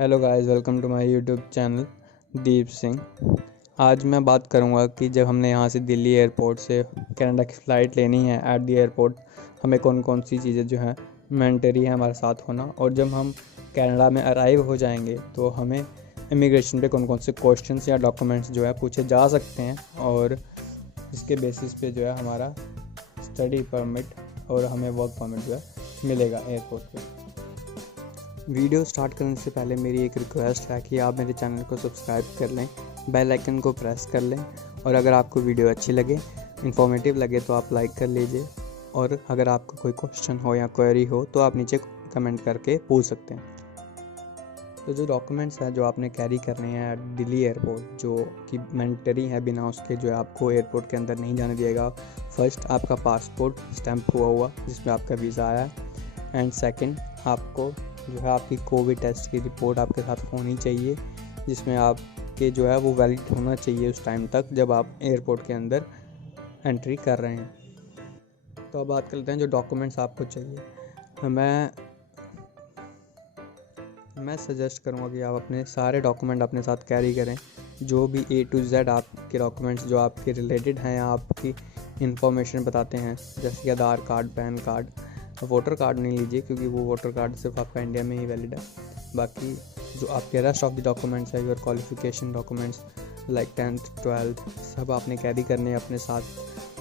Hello guys, welcome to my YouTube channel Deep Singh. आज मैं बात करूंगा कि जब हमने यहाँ से दिल्ली एयरपोर्ट से कनाडा की फ़्लाइट लेनी है एट द एयरपोर्ट, हमें कौन कौन सी चीज़ें जो हैं मैंडेटरी है हमारे साथ होना, और जब हम कनाडा में अराइव हो जाएंगे तो हमें इमिग्रेशन पे कौन कौन से क्वेश्चंस या डॉक्यूमेंट्स जो है पूछे जा सकते हैं, और इसके बेसिस पे जो है हमारा स्टडी परमिट और हमें वर्क परमिट जो है मिलेगा एयरपोर्ट पे। वीडियो स्टार्ट करने से पहले मेरी एक रिक्वेस्ट है कि आप मेरे चैनल को सब्सक्राइब कर लें, बेल आइकन को प्रेस कर लें, और अगर आपको वीडियो अच्छी लगे, इन्फॉर्मेटिव लगे तो आप लाइक कर लीजिए, और अगर आपको कोई क्वेश्चन हो या क्वेरी हो तो आप नीचे कमेंट करके पूछ सकते हैं। तो जो डॉक्यूमेंट्स हैं जो आपने कैरी करने हैं दिल्ली एयरपोर्ट, जो कि मैंडेटरी है, बिना उसके जो है आपको एयरपोर्ट के अंदर नहीं जाने दिएगा। फर्स्ट, आपका पासपोर्ट स्टैम्प हुआ जिसमें आपका वीज़ा आया है, एंड सेकंड, आपको जो है आपकी कोविड टेस्ट की रिपोर्ट आपके साथ होनी चाहिए, जिसमें आपके जो है वो वैलिड होना चाहिए उस टाइम तक जब आप एयरपोर्ट के अंदर एंट्री कर रहे हैं। तो अब बात करते हैं जो डॉक्यूमेंट्स आपको चाहिए। मैं सजेस्ट करूँगा कि आप अपने सारे डॉक्यूमेंट अपने साथ कैरी करें, जो भी A to Z आपके डॉक्यूमेंट्स जो आपके रिलेटेड हैं या आपकी इंफॉर्मेशन बताते हैं, जैसे कि Aadhaar card, PAN card. Voter card नहीं लीजिए क्योंकि वो वोटर कार्ड सिर्फ आपका इंडिया में ही वैलिड है। बाकी जो आपके रेस्ट ऑफ द डॉक्यूमेंट्स है, your qualification documents like 10th 12th, सब आपने कैरी करने अपने साथ,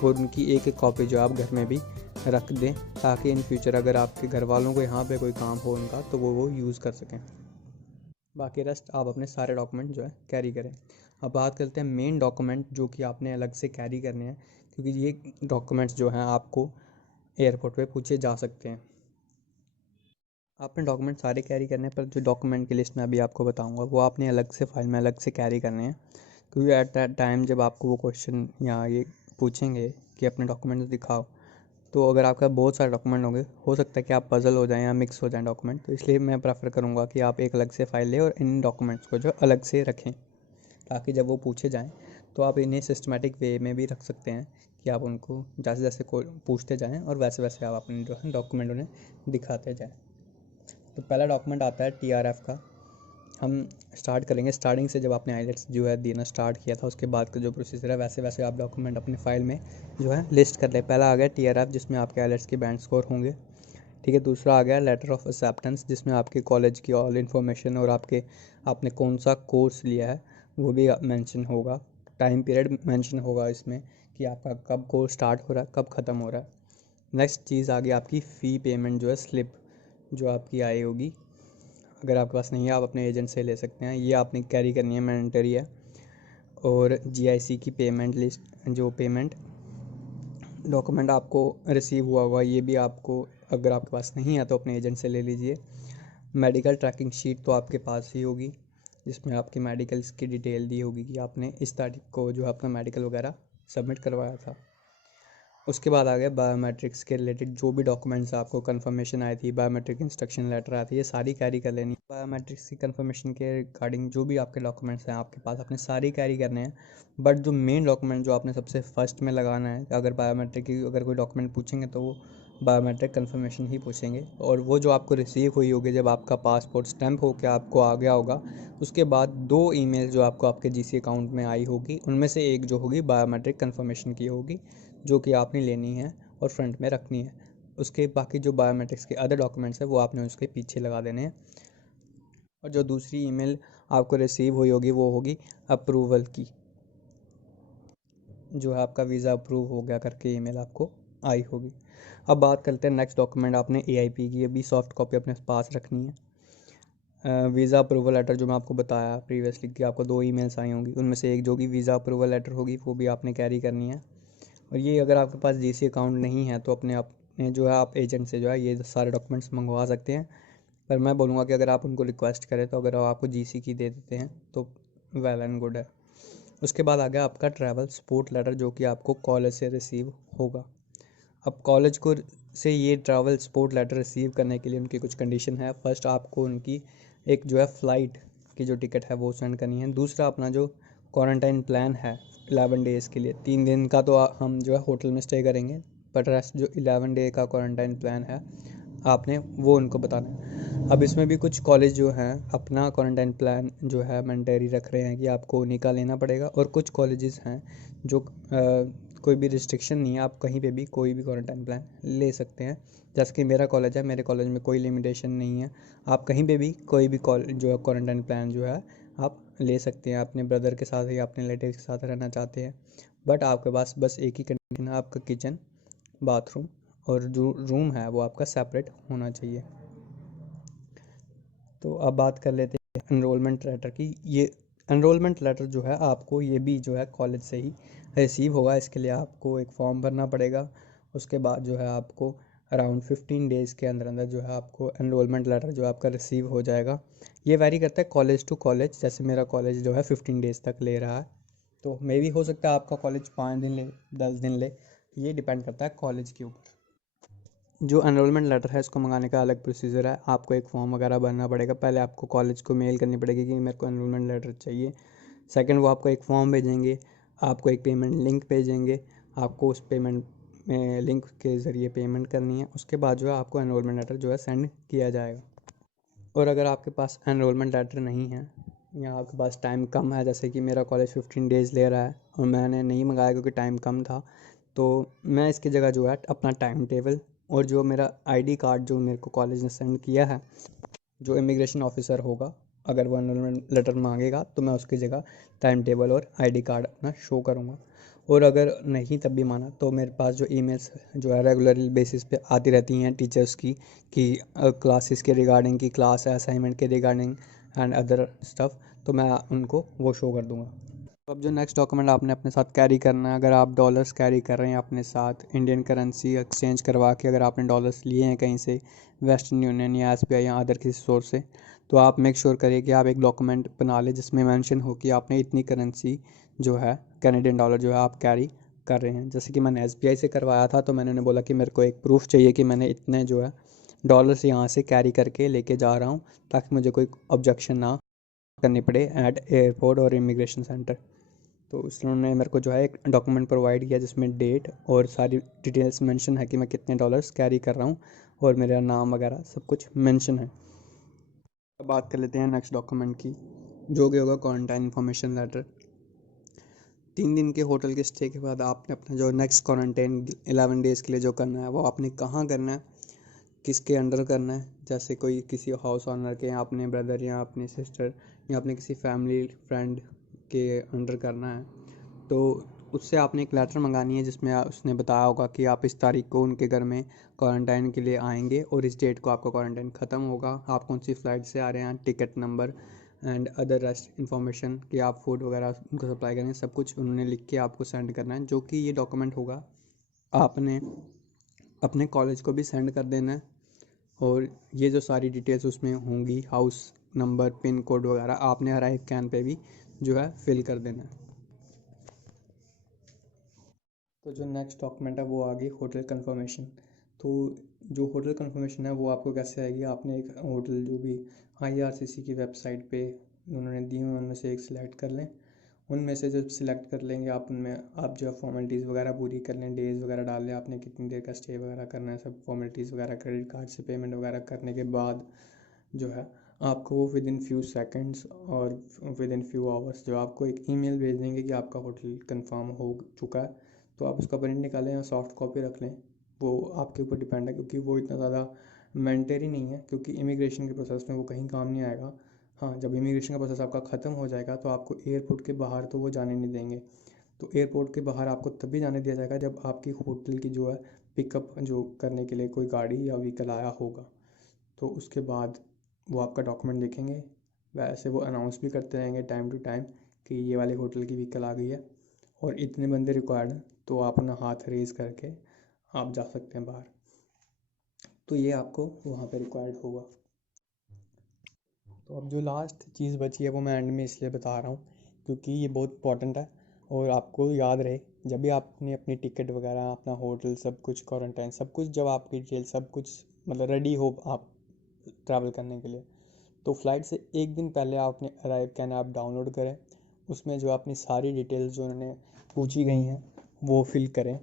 और उनकी एक एक कॉपी जो आप घर में भी रख दें, ताकि इन फ्यूचर अगर आपके घर वालों को यहाँ पे कोई काम हो उनका तो वो यूज़ कर सकें। बाकी रेस्ट आप अपने सारे डॉक्यूमेंट जो है कैरी करें। अब बात करते हैं मेन डॉक्यूमेंट जो कि आपने अलग से कैरी करने हैं, क्योंकि ये डॉक्यूमेंट्स जो हैं आपको एयरपोर्ट पे पूछे जा सकते हैं। आपने डॉक्यूमेंट सारे कैरी करने पर जो डॉक्यूमेंट की लिस्ट मैं अभी आपको बताऊंगा वो आपने अलग से फाइल में अलग से कैरी करने हैं, क्योंकि एट दैट टाइम जब आपको वो क्वेश्चन या ये पूछेंगे कि अपने डॉक्यूमेंट्स दिखाओ, तो अगर आपका बहुत सारे डॉक्यूमेंट होंगे, हो सकता है कि आप पजल हो जाएं या मिक्स हो जाएं डॉक्यूमेंट। तो इसलिए मैं प्रेफर करूँगा कि आप एक अलग से फ़ाइल लें और इन डॉक्यूमेंट्स को जो अलग से रखें, ताकि जब वो पूछे जाएँ तो आप इन्हें सिस्टमेटिक वे में भी रख सकते हैं कि आप उनको जैसे जैसे को पूछते जाएँ और वैसे वैसे आप अपने जो है डॉक्यूमेंट उन्हें दिखाते जाएँ। तो पहला डॉक्यूमेंट आता है TRF का। हम स्टार्ट करेंगे स्टार्टिंग से, जब आपने आइलेट्स जो है देना स्टार्ट किया था उसके बाद का जो प्रोसीजर है, वैसे वैसे आप डॉक्यूमेंट अपने फाइल में जो है लिस्ट कर ले। पहला आ गया TRF, जिसमें आपके आइलेट्स के बैंड स्कोर होंगे, ठीक है। दूसरा आ गया लेटर ऑफ एक्सेप्टेंस, जिसमें आपके कॉलेज की ऑल इन्फॉर्मेशन और आपने कौन सा कोर्स लिया है वो भी मेंशन होगा। टाइम पीरियड मेंशन होगा इसमें कि आपका कब कोर्स स्टार्ट हो रहा है, कब ख़त्म हो रहा है। नेक्स्ट चीज़ आ गई आपकी फ़ी पेमेंट जो है स्लिप, जो आपकी आई होगी। अगर आपके पास नहीं है आप अपने एजेंट से ले सकते हैं, ये आपने कैरी करनी है, मैंडेटरी है। और GIC की पेमेंट लिस्ट, जो पेमेंट डॉक्यूमेंट आपको रिसीव हुआ होगा, ये भी आपको, अगर आपके पास नहीं है तो अपने एजेंट से ले लीजिए। मेडिकल ट्रैकिंग शीट तो आपके पास ही होगी, जिसमें आपकी मेडिकल्स की डिटेल दी होगी कि आपने इस तारीख को जो अपना मेडिकल वगैरह सबमिट करवाया था। उसके बाद आ गया बायोमेट्रिक्स के रिलेटेड जो भी डॉक्यूमेंट्स आपको कंफर्मेशन आई थी, बायोमेट्रिक इंस्ट्रक्शन लेटर आती है, ये सारी कैरी कर लेनी। बायोमेट्रिक्स की कंफर्मेशन के रिगार्डिंग जो भी आपके डॉक्यूमेंट्स हैं आपके पास, अपने सारी कैरी करने हैं। बट जो मेन डॉक्यूमेंट जो आपने सबसे फर्स्ट में लगाना है, अगर बायोमेट्रिक की अगर कोई डॉक्यूमेंट पूछेंगे तो वो बायोमेट्रिक कंफर्मेशन ही पूछेंगे, और वो जो आपको रिसीव हुई होगी जब आपका पासपोर्ट स्टैम्प होकर आपको आ गया होगा, उसके बाद 2 ईमेल जो आपको आपके GC अकाउंट में आई होगी, उनमें से एक जो होगी बायोमेट्रिक कंफर्मेशन की होगी, जो कि आपने लेनी है और फ्रंट में रखनी है। उसके बाकी जो बायोमेट्रिक्स के अदर डॉक्यूमेंट्स है वो आपने उसके पीछे लगा देने हैं। और जो दूसरी ईमेल आपको रिसीव हुई होगी वो होगी अप्रूवल की, जो है आपका वीज़ा अप्रूव हो गया करके ईमेल आपको आई होगी। अब बात करते हैं नेक्स्ट डॉक्यूमेंट, आपने AIP की अभी सॉफ्ट कॉपी अपने पास रखनी है। वीज़ा अप्रूवल लेटर जो मैं आपको बताया प्रीवियसली कि आपको 2 ईमेल्स आई होंगी, उनमें से एक जो कि वीज़ा अप्रूवल लेटर होगी वो भी आपने कैरी करनी है। और ये अगर आपके पास GC अकाउंट नहीं है तो अपने जो है आप एजेंट से जो है ये सारे डॉक्यूमेंट्स मंगवा सकते हैं, पर मैं बोलूँगा कि अगर आप उनको रिक्वेस्ट करें तो अगर आपको GC की दे देते हैं तो वेल एंड गुड है। उसके बाद आ गया आपका ट्रैवल सपोर्ट लेटर, जो कि आपको कॉलेज से रिसीव होगा। अब कॉलेज को से ये ट्रैवल सपोर्ट लेटर रिसीव करने के लिए उनकी कुछ कंडीशन है। फर्स्ट, आपको उनकी एक जो है फ़्लाइट की जो टिकट है वो सेंड करनी है। दूसरा, अपना जो क्वारंटाइन प्लान है 11 डेज़ के लिए, 3 दिन का तो हम जो है होटल में स्टे करेंगे, बट रेस्ट जो 11 डे का क्वारंटाइन प्लान है आपने वो उनको बताना है। अब इसमें भी कुछ कॉलेज जो हैं अपना क्वारंटाइन प्लान जो है मैंडेटरी रख रहे हैं कि आपको उन्हीं का लेना पड़ेगा, और कुछ कॉलेजेस हैं जो कोई भी रिस्ट्रिक्शन नहीं है, आप कहीं पे भी कोई भी क्वारंटाइन प्लान ले सकते हैं। जैसे कि मेरा कॉलेज है, मेरे कॉलेज में कोई लिमिटेशन नहीं है, आप कहीं पे भी कोई भी जो है क्वारंटाइन प्लान जो है आप ले सकते हैं। अपने ब्रदर के साथ या अपने रिलेटिव के साथ रहना चाहते हैं, बट आपके पास बस एक ही कंडीशन है, आपका किचन, बाथरूम और जो रूम है वो आपका सेपरेट होना चाहिए। तो अब बात कर लेते हैं एनरोलमेंट लेटर की। ये एनरोलमेंट लेटर जो है आपको ये भी जो है कॉलेज से ही रिसीव होगा। इसके लिए आपको एक फॉर्म भरना पड़ेगा। उसके बाद जो है आपको अराउंड 15 डेज़ के अंदर अंदर जो है आपको एनरोलमेंट लेटर जो आपका रिसीव हो जाएगा। ये वैरी करता है कॉलेज टू कॉलेज, जैसे मेरा कॉलेज जो है 15 डेज़ तक ले रहा है, तो मे भी हो सकता है आपका कॉलेज 5 दिन ले, 10 दिन ले, ये डिपेंड करता है कॉलेज के ऊपर। जो एनरोलमेंट लेटर है इसको मंगाने का अलग प्रोसीजर है। आपको एक फॉर्म वगैरह भरना पड़ेगा। पहले आपको कॉलेज को मेल करनी पड़ेगी कि मेरे को एनरोलमेंट लेटर चाहिए। सेकंड, वो आपको एक फॉर्म भेजेंगे, आपको एक पेमेंट लिंक भेजेंगे, आपको उस पेमेंट में लिंक के ज़रिए पेमेंट करनी है। उसके बाद जो है आपको एनरोलमेंट लेटर जो है सेंड किया जाएगा। और अगर आपके पास एनरोलमेंट लेटर नहीं है या आपके पास टाइम कम है, जैसे कि मेरा कॉलेज 15 डेज़ ले रहा है और मैंने नहीं मंगाया क्योंकि टाइम कम था, तो मैं इसकी जगह जो है अपना टाइम टेबल और जो मेरा आईडी कार्ड जो मेरे को कॉलेज ने सेंड किया है, जो इमिग्रेशन ऑफिसर होगा, अगर वो एनरोलमेंट लेटर मांगेगा तो मैं उसकी जगह टाइम टेबल और आईडी कार्ड अपना शो करूँगा। और अगर नहीं तब भी माना तो मेरे पास जो ईमेल्स जो है रेगुलर बेसिस पे आती रहती हैं टीचर्स की कि क्लासेस के रिगार्डिंग, की क्लास है, असाइनमेंट के रिगार्डिंग एंड अदर स्टफ़, तो मैं उनको वो शो कर दूँगा। तो अब जो नेक्स्ट डॉक्यूमेंट आपने अपने साथ कैरी करना है, अगर आप डॉलर्स कैरी कर रहे हैं अपने साथ, इंडियन करेंसी एक्सचेंज करवा के अगर आपने डॉलर्स लिए हैं कहीं से, वेस्टर्न यूनियन या एसबीआई या अदर किसी सोर्स से, तो आप मेक श्योर करिए कि आप एक डॉक्यूमेंट बना लें जिसमें मेंशन हो कि आपने इतनी करेंसी जो है कैनेडियन डॉलर जो है आप कैरी कर रहे हैं। जैसे कि मैंने एसबीआई से करवाया था, तो मैंने उन्हें बोला कि मेरे को एक प्रूफ चाहिए कि मैंने इतने जो है डॉलर्स यहाँ से कैरी करके लेके जा रहा हूँ, ताकि मुझे कोई ऑब्जेक्शन ना करनी पड़े एट एयरपोर्ट और इमिग्रेशन सेंटर। तो उन्होंने मेरे को जो है एक डॉक्यूमेंट प्रोवाइड किया जिसमें डेट और सारी डिटेल्स मेंशन है कि मैं कितने डॉलर्स कैरी कर रहा हूँ, और मेरा नाम वगैरह सब कुछ मेंशन है। अब बात कर लेते हैं नेक्स्ट डॉक्यूमेंट की, जो कि होगा क्वारंटाइन इन्फॉर्मेशन लेटर। 3 दिन के होटल के स्टे के बाद आपने अपना जो नेक्स्ट क्वारंटाइन 11 डेज़ के लिए जो करना है वो आपने कहाँ करना है, किसके अंडर करना है। जैसे कोई किसी हाउस ऑनर के, या अपने ब्रदर या अपने सिस्टर या अपने किसी फैमिली फ्रेंड के अंडर करना है, तो उससे आपने एक लेटर मंगानी है जिसमें उसने बताया होगा कि आप इस तारीख को उनके घर में क्वारंटाइन के लिए आएंगे और इस डेट को आपका क्वारंटाइन ख़त्म होगा, आप कौन सी फ़्लाइट से आ रहे हैं, ticket number and other rest information कि आप फूड वगैरह उनको सप्लाई करेंगे, सब कुछ उन्होंने लिख के आपको सेंड करना है। जो कि ये डॉक्यूमेंट होगा आपने अपने कॉलेज को भी सेंड कर देना है, और ये जो सारी डिटेल्स उसमें होंगी, हाउस नंबर, पिन कोड वगैरह, आपने अराइव कैन पे भी जो है फिल कर देना है। तो जो नेक्स्ट डॉक्यूमेंट है वो आ गई होटल कंफर्मेशन। तो जो होटल कंफर्मेशन है वो आपको कैसे आएगी, आपने एक होटल जो भी आईआरसीसी की वेबसाइट पे उन्होंने दी हुई उनमें से एक सिलेक्ट कर लें। उनमें से जब सिलेक्ट कर लेंगे आप, उनमें आप जो है फॉर्मेलिटीज़ वगैरह पूरी कर लें, डेज़ वगैरह डाल लें, आपने कितनी देर का स्टे वगैरह करना है, सब फॉर्मेलिटीज़ वगैरह क्रेडिट कार्ड से पेमेंट वगैरह करने के बाद जो है आपको वो विद इन फ्यू सेकेंड्स और विद इन फ्यू आवर्स जो आपको एक ईमेल भेज देंगे कि आपका होटल कंफर्म हो चुका है। तो आप उसका प्रिंट निकालें या सॉफ्ट कॉपी रख लें, वो आपके ऊपर डिपेंड है, क्योंकि वो इतना ज़्यादा मैंडेटरी नहीं है, क्योंकि इमिग्रेशन के प्रोसेस में वो कहीं काम नहीं आएगा। हाँ, जब इमिग्रेशन का प्रोसेस आपका ख़त्म हो जाएगा तो आपको एयरपोर्ट के बाहर तो वो जाने नहीं देंगे। तो एयरपोर्ट के बाहर आपको तभी जाने दिया जाएगा जब आपकी होटल की जो है पिकअप जो करने के लिए कोई गाड़ी या व्हीकल आया होगा। तो उसके बाद वो आपका डॉक्यूमेंट देखेंगे। वैसे वो अनाउंस भी करते रहेंगे टाइम टू टाइम कि ये वाले होटल की व्हीकल आ गई है और इतने बंदे रिक्वायर्ड हैं, तो आप अपना हाथ रेज़ करके आप जा सकते हैं बाहर। तो ये आपको वहाँ पे रिक्वायर्ड होगा। तो अब जो लास्ट चीज़ बची है वो मैं एंड में इसलिए बता रहा हूँ क्योंकि ये बहुत इंपॉर्टेंट है, और आपको याद रहे जब भी आपने अपनी टिकट वगैरह, अपना होटल, सब कुछ, क्वारंटाइन सब कुछ, जब आपकी डिटेल सब कुछ मतलब रेडी हो आप ट्रैवल करने के लिए, तो फ़्लाइट से एक दिन पहले आप अपने अराइव कैन ऐप डाउनलोड करें। उसमें जो अपनी सारी डिटेल्स जो उन्होंने पूछी गई हैं वो फिल करें।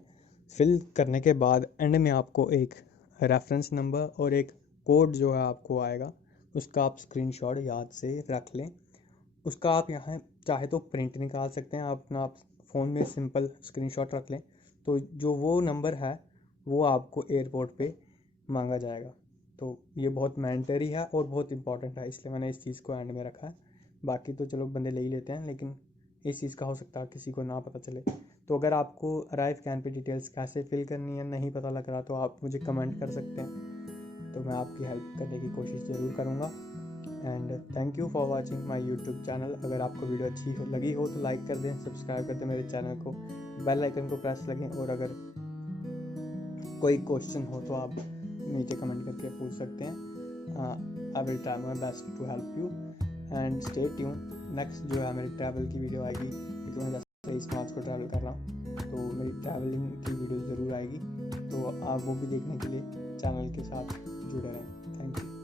फिल करने के बाद एंड में आपको एक रेफरेंस नंबर और एक कोड जो है आपको आएगा, उसका आप स्क्रीनशॉट याद से रख लें। उसका आप यहाँ चाहे तो प्रिंट निकाल सकते हैं, आप अपना फ़ोन में सिंपल स्क्रीनशॉट रख लें, तो जो वो नंबर है वो आपको एयरपोर्ट पे मांगा जाएगा। तो ये बहुत मैंडेटरी है और बहुत इंपॉर्टेंट है, इसलिए मैंने इस चीज़ को एंड में रखा है। बाकी तो चलो बंदे ले ही लेते हैं, लेकिन इस चीज़ का हो सकता है किसी को ना पता चले। तो अगर आपको अराइव कैन पे डिटेल्स कैसे फिल करनी है नहीं पता लग रहा, तो आप मुझे कमेंट कर सकते हैं, तो मैं आपकी हेल्प करने की कोशिश ज़रूर करूँगा। And thank you for watching my YouTube channel. अगर आपको वीडियो अच्छी लगी हो तो लाइक कर दें, सब्सक्राइब कर दें मेरे चैनल को, बेल आइकन को प्रेस लगें, और अगर कोई क्वेश्चन हो तो आप नीचे कमेंट करके पूछ सकते हैं। I will try my best to help you and stay tune. Next जो है मेरी ट्रैवल की वीडियो आएगी, क्योंकि मैं जैसे इस मार्च को ट्रैवल कर रहा हूँ, तो मेरी ट्रैवलिंग की वीडियो ज़रूर आएगी, तो आप वो भी देखने के लिए चैनल के साथ जुड़े रहें। Thank you.